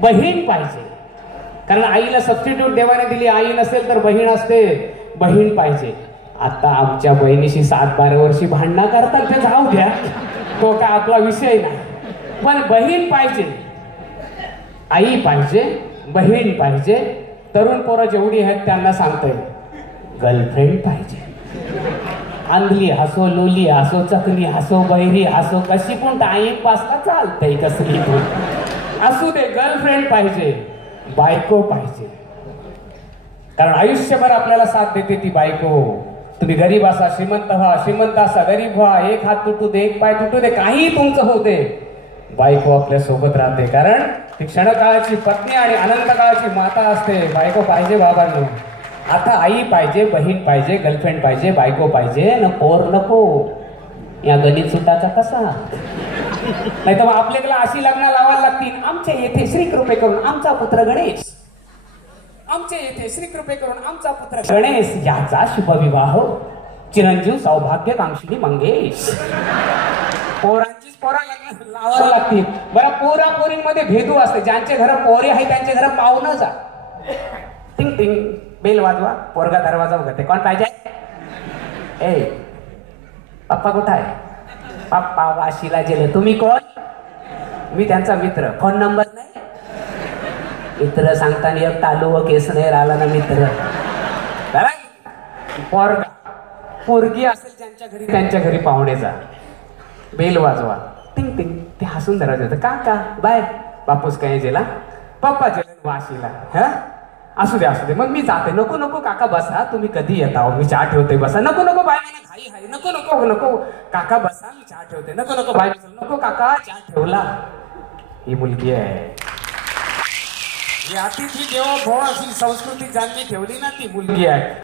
बहीण पाहिजे. कारण आईला सबस्टिट्यूट देवाने दिली, आई नसेल तर बहीण असते, बहीण पाहिजे. आता आमच्या बहिणीशी 7-12 वर्षी भांडणं करतात, ते जाऊ द्या, तो काय आपला विषय नाही. पण बहीण पाहिजे, आई पाहिजे, बहीण पाहिजे. तरुण पोरं जेवढी आहेत त्यांना सांगतोय गर्लफ्रेंड पाहिजे. अंधली हसो, लोली हसो, चकली हसो, बहिरी हसो, कशी पण टाइमपासला चालतंय, कसली पण असू दे, गर्लफ्रेंड पाहिजे, बायको पाहिजे. कारण आयुष्यभर आपल्याला साथ देते ती बायको. तुम्ही गरीब असा, श्रीमंत व्हा, श्रीमंत असा, गरीब व्हा, एक हात तुटू दे, एक पाय तुटू दे, काही तुमचं होऊ दे, बायको आपल्या सोबत राहते. कारण ती क्षणकाळाची पत्नी आणि अनंत काळाची माता असते. बायको पाहिजे बाबांनो. आता आई पाहिजे, बहीण पाहिजे, गर्लफ्रेंड पाहिजे, बायको पाहिजे न पोर नको. या गणित सुटाचा कसा? नाही तर मग आपल्याला अशी लग्न लावायला लागतील. आमच्या येथे श्री कृपे करून आमचा पुत्र गणेश, आमच्या येथे श्री कृपे करून आमचा पुत्र गणेश याचा शुभविवाह चिरंजीव सौभाग्यकांक्षी मंगेश. पोरांचीच पोरा लग्न लावायला लागतील. बरं, पोरा पोरींमध्ये भेदू असते. ज्यांचे घर पोरे आहे त्यांचे घर पाहुणं जा. टिंग टिंग बेल वाजवा, पोरगा दरवाजा उघडते. कोण पाहिजे? ए पप्पा कुठं आहे? पप्पा वाशीला गेले. तुम्ही कोण? मी त्यांचा मित्र. फोन नंबर नाही? मित्र सांगताना एक तालू व केस नाही राहिला ना मित्र. पोरगा पोरगी असेल ज्यांच्या घरी त्यांच्या घरी पाहुणे जा. बेल वाजवा, टिंग टिंग. ते हसून दरवाजा होतं. काका बाय. बापूस काय गेला? पप्पा गेले वाशीला. हा असू दे असू दे, मग मी जाते. नको नको काका बसा, तुम्ही कधी येता? मी चहा ठेवते, बसा. नको नको बाय, मला घाई आहे. नको नको नको काका बसा, मी चहा ठेवते. नको नको बाय, नको काका चहा ठेवला. ही मुलगी आहे. ही अतिथी देवो भव अशी संस्कृती ज्यांनी ठेवली ना ती मुलगी आहे.